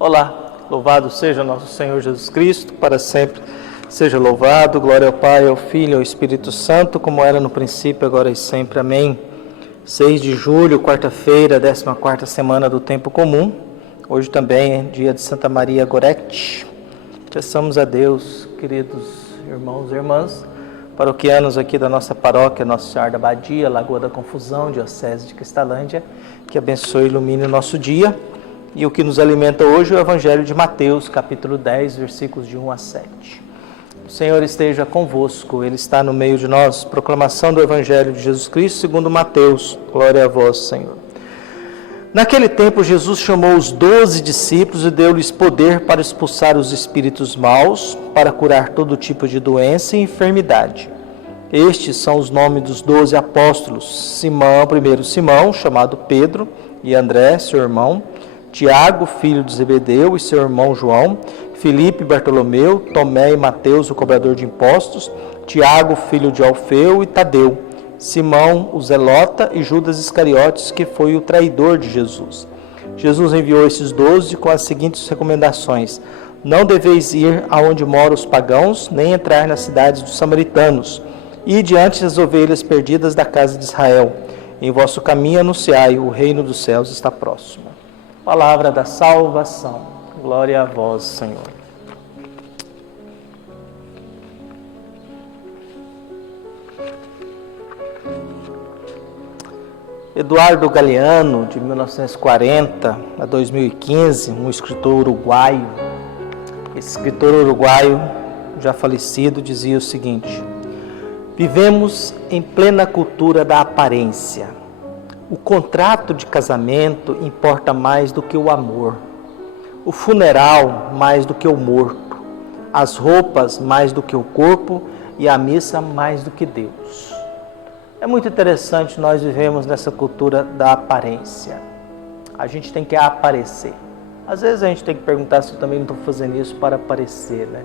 Olá, louvado seja nosso Senhor Jesus Cristo, para sempre seja louvado. Glória ao Pai, ao Filho e ao Espírito Santo, como era no princípio, agora e sempre. Amém. 6 de julho, quarta-feira, 14ª semana do Tempo Comum. Hoje também é dia de Santa Maria Gorete. Peçamos a Deus, queridos irmãos e irmãs, paroquianos aqui da nossa paróquia, Nossa Senhora da Badia, Lagoa da Confusão, Diocese de Cristalândia, que abençoe e ilumine o nosso dia. E o que nos alimenta hoje é o Evangelho de Mateus, capítulo 10, versículos de 1 a 7. O Senhor esteja convosco, Ele está no meio de nós. Proclamação do Evangelho de Jesus Cristo segundo Mateus. Glória a vós, Senhor. Naquele tempo, Jesus chamou os 12 discípulos e deu-lhes poder para expulsar os espíritos maus, para curar todo tipo de doença e enfermidade. Estes são os nomes dos 12 apóstolos: primeiro Simão, chamado Pedro, e André, seu irmão, Tiago, filho de Zebedeu, e seu irmão João, Filipe e Bartolomeu, Tomé e Mateus, o cobrador de impostos, Tiago, filho de Alfeu, e Tadeu, Simão, o Zelota, e Judas Iscariotes, que foi o traidor de Jesus. Jesus enviou esses 12 com as seguintes recomendações: não deveis ir aonde moram os pagãos, nem entrar nas cidades dos samaritanos, e diante das ovelhas perdidas da casa de Israel. Em vosso caminho anunciai, o reino dos céus está próximo. Palavra da salvação. Glória a vós, Senhor. Eduardo Galeano, de 1940 a 2015, um escritor uruguaio. Esse escritor uruguaio, já falecido, dizia o seguinte: vivemos em plena cultura da aparência. O contrato de casamento importa mais do que o amor, o funeral mais do que o morto, as roupas mais do que o corpo e a missa mais do que Deus. É muito interessante, nós vivemos nessa cultura da aparência. A gente tem que aparecer. Às vezes a gente tem que perguntar se eu também não estou fazendo isso para aparecer, né?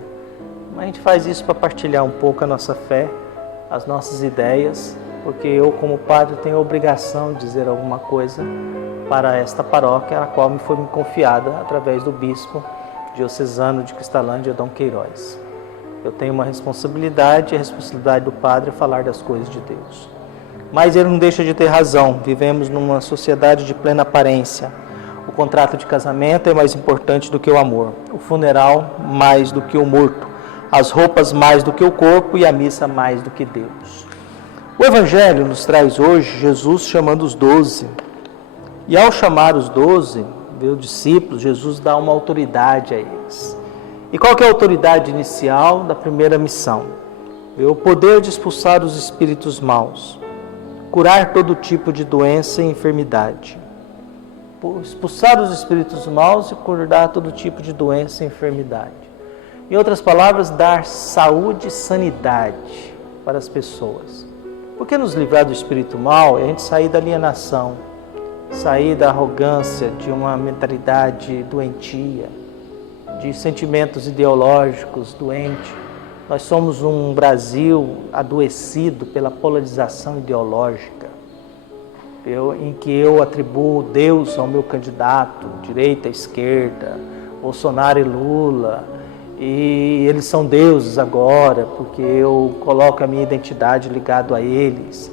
Mas a gente faz isso para partilhar um pouco a nossa fé, as nossas ideias, porque eu, como padre, tenho a obrigação de dizer alguma coisa para esta paróquia, a qual me foi confiada através do bispo diocesano de Cristalândia, Dom Queiroz. Eu tenho uma responsabilidade, e a responsabilidade do padre é falar das coisas de Deus. Mas ele não deixa de ter razão. Vivemos numa sociedade de plena aparência. O contrato de casamento é mais importante do que o amor, o funeral mais do que o morto, as roupas mais do que o corpo e a missa mais do que Deus. O Evangelho nos traz hoje Jesus chamando os 12. E ao chamar os 12, os discípulos, Jesus dá uma autoridade a eles. E qual que é a autoridade inicial da primeira missão? O poder de expulsar os espíritos maus, curar todo tipo de doença e enfermidade. Expulsar os espíritos maus e curar todo tipo de doença e enfermidade. Em outras palavras, dar saúde e sanidade para as pessoas. Porque nos livrar do espírito mau é a gente sair da alienação, sair da arrogância, de uma mentalidade doentia, de sentimentos ideológicos doentes. Nós somos um Brasil adoecido pela polarização ideológica, em que eu atribuo Deus ao meu candidato, direita, esquerda, Bolsonaro e Lula, e eles são deuses agora, porque eu coloco a minha identidade ligado a eles,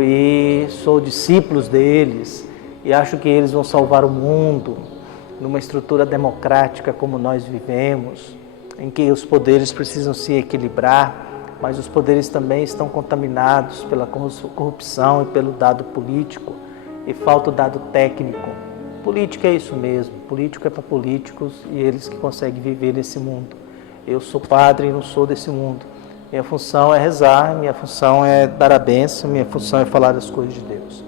e sou discípulos deles, e acho que eles vão salvar o mundo, numa estrutura democrática como nós vivemos, em que os poderes precisam se equilibrar, mas os poderes também estão contaminados pela corrupção e pelo dado político, e falta o dado técnico. Política é isso mesmo, político é para políticos e eles que conseguem viver nesse mundo. Eu sou padre e não sou desse mundo. Minha função é rezar, minha função é dar a bênção, minha função é falar das coisas de Deus.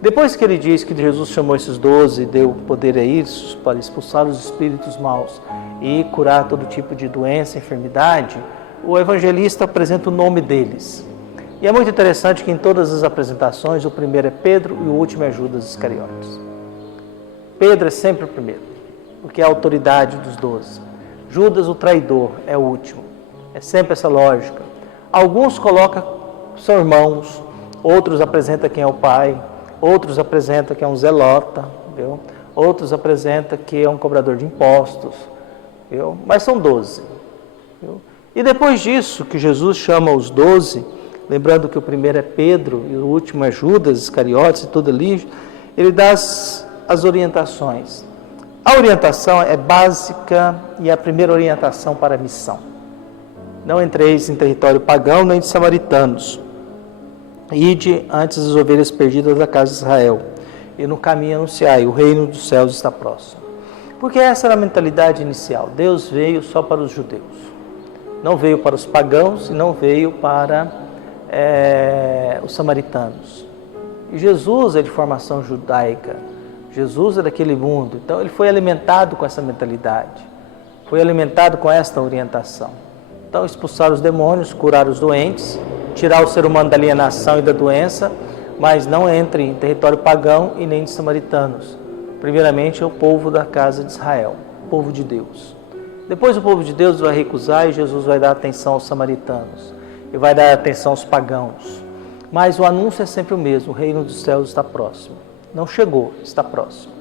Depois que ele diz que Jesus chamou esses 12 e deu poder a eles para expulsar os espíritos maus e curar todo tipo de doença e enfermidade, o evangelista apresenta o nome deles. E é muito interessante que em todas as apresentações, o primeiro é Pedro e o último é Judas Iscariotes. Pedro é sempre o primeiro, porque é a autoridade dos 12. Judas, o traidor, é o último. É sempre essa lógica. Alguns colocam, são irmãos, outros apresentam quem é o pai, outros apresentam quem é um zelota, viu? outros apresentam que é um cobrador de impostos, viu? Mas são 12. Viu? E depois disso, que Jesus chama os 12, lembrando que o primeiro é Pedro e o último é Judas Iscariotes e tudo ali, ele dá as orientações. A orientação é básica e é a primeira orientação para a missão. Não entreis em território pagão nem de samaritanos. Ide antes as ovelhas perdidas da casa de Israel. E no caminho anunciai, o reino dos céus está próximo. Porque essa era a mentalidade inicial. Deus veio só para os judeus. Não veio para os pagãos e não veio para os samaritanos. E Jesus é de formação judaica. Jesus é daquele mundo. Então ele foi alimentado com essa mentalidade. Foi alimentado com esta orientação. Então expulsar os demônios, curar os doentes, tirar o ser humano da alienação e da doença, mas não entre em território pagão e nem de samaritanos. Primeiramente é o povo da casa de Israel, o povo de Deus. Depois o povo de Deus vai recusar e Jesus vai dar atenção aos samaritanos e vai dar atenção aos pagãos. Mas o anúncio é sempre o mesmo, o reino dos céus está próximo. Não chegou, está próximo.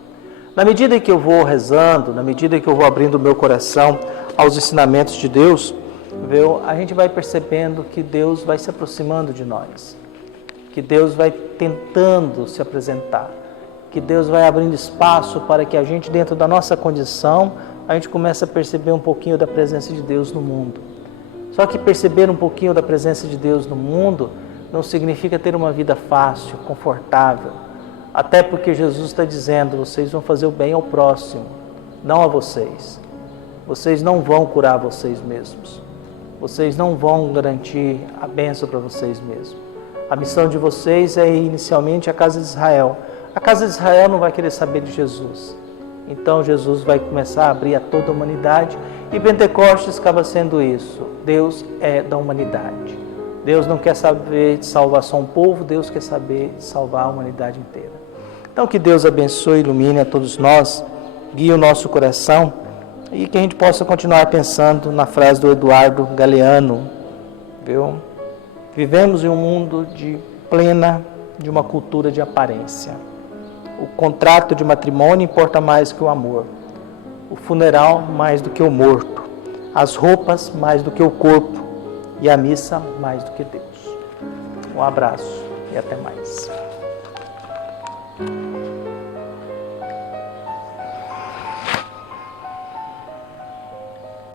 Na medida em que eu vou rezando, na medida em que eu vou abrindo o meu coração aos ensinamentos de Deus, a gente vai percebendo que Deus vai se aproximando de nós, que Deus vai tentando se apresentar, que Deus vai abrindo espaço para que a gente, dentro da nossa condição, a gente comece a perceber um pouquinho da presença de Deus no mundo. Só que perceber um pouquinho da presença de Deus no mundo não significa ter uma vida fácil, confortável, até porque Jesus está dizendo, vocês vão fazer o bem ao próximo, não a vocês. Vocês não vão curar vocês mesmos. Vocês não vão garantir a bênção para vocês mesmos. A missão de vocês é inicialmente a casa de Israel. A casa de Israel não vai querer saber de Jesus. Então Jesus vai começar a abrir a toda a humanidade e Pentecostes acaba sendo isso. Deus é da humanidade. Deus não quer saber de salvar só um povo, Deus quer saber de salvar a humanidade inteira. Então que Deus abençoe e ilumine a todos nós, guie o nosso coração e que a gente possa continuar pensando na frase do Eduardo Galeano, viu? Vivemos em um mundo de uma cultura de aparência. O contrato de matrimônio importa mais que o amor. O funeral mais do que o morto. As roupas mais do que o corpo. E a missa mais do que Deus. Um abraço e até mais.